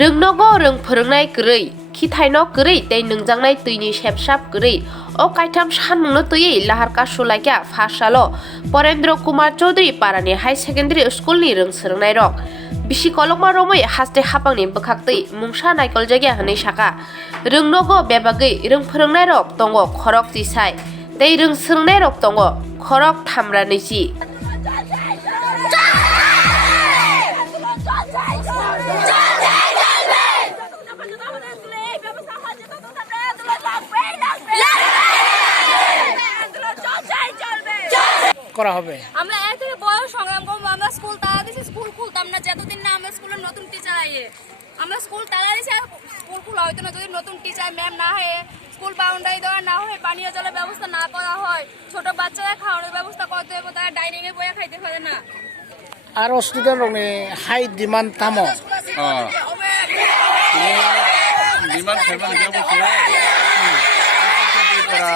रोंनोगो रों फोरोंनाय गरै खिथायनो गरै तै नोंजांनाय तैनि सेबसाब गरै ओ कायथाम सानमुंनो तैयै लाहार कासुलायका फासालो परेन्द्र कुमार चौधरी पारानि हाई सेकेन्डारि स्कुलनि रों सोलोंनाय रक बिसि कलकमा रमै हास्ते हापांनि बोखाक्तै मुंसा नायकल जायगा हनै साका रोंनोगो बेबागै रों फोरोंनाय रक दङ खरक तिसाय तै रों सोलोंनाय रक दङ खरक थामरा नैजि করা হবে। আমরা এর থেকে বড় সংগ্রাম করবো। আমরা স্কুল তালা দিছি, স্কুল খুলতাম না যতদিন না আমরা স্কুলের নতুন টিচার আইয়ে। আমরা স্কুল তালা দিছি, স্কুল খোলা হইতো না যদি নতুন টিচার ম্যাম না হয়, স্কুল বাউন্ডারি দেওয়া না হয়, পানীয় জলের ব্যবস্থা না করা হয়, ছোট বাচ্চারা খাওয়ানোর ব্যবস্থা করতে হবে, তারা ডাইনিং এ বসে খাইতে পারে না। আর স্টুডেন্ট রঙে হাই ডিমান্ড তামো ডিমান্ড খাইবান কে বসে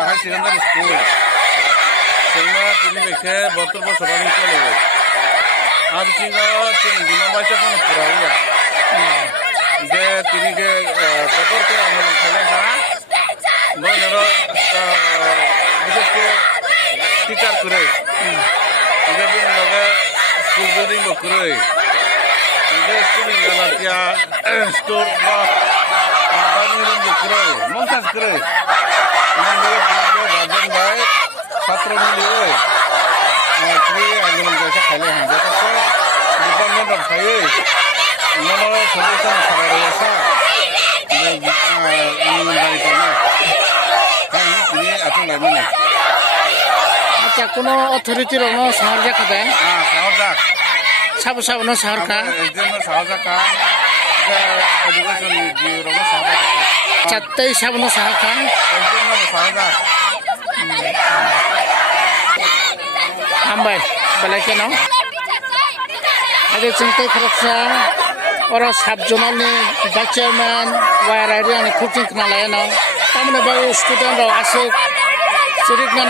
হাই সেকেন্ডারি স্কুল সেগুলো তিনি দেখে 72 বছর আমি চলে যাই আর তিনি দিনের বাইশে কোনো পুরা হইয়া যে তিনি যে পেপারকে আন্দোলন খেলে হ্যাঁ বিশেষ করে টিচার করে স্কুল বিল্ডিং করে স্টুডেন্ট জানাতিয়া স্টোর বা করে মন্তাজ করে গার্জেন ভাই ছাত্র মিলিয়ে আন্দোলন করেছে খাইলে হ্যাঁ যাতে ডিপার্টমেন্ট অফ খাইয়ে অন্যান্য সদস্য খাওয়া রয়েছে আন্দোলন গাড়ি করে হ্যাঁ তিনি এখন লাগবে না আচ্ছা কোনো অথরিটি রঙ সাহার দেখা দেয় হ্যাঁ সাহজাক সাবু সাবুনো সাহারকা এর জন্য সাহজাকা এডুকেশন রঙ সাহজাক চারটাই সাবুনো সাহারকা এর জন্য সাহজাক আমবাই বেলায় কেন আগে চিন্তাই খারাপসা ওরা সাবজনালনি ভাইস চেয়ারম্যান ওয়ার আইডিয়ানি খুব চিন্তা লাগানো তার মানে স্টুডেন্টরাও আসে চিরিক না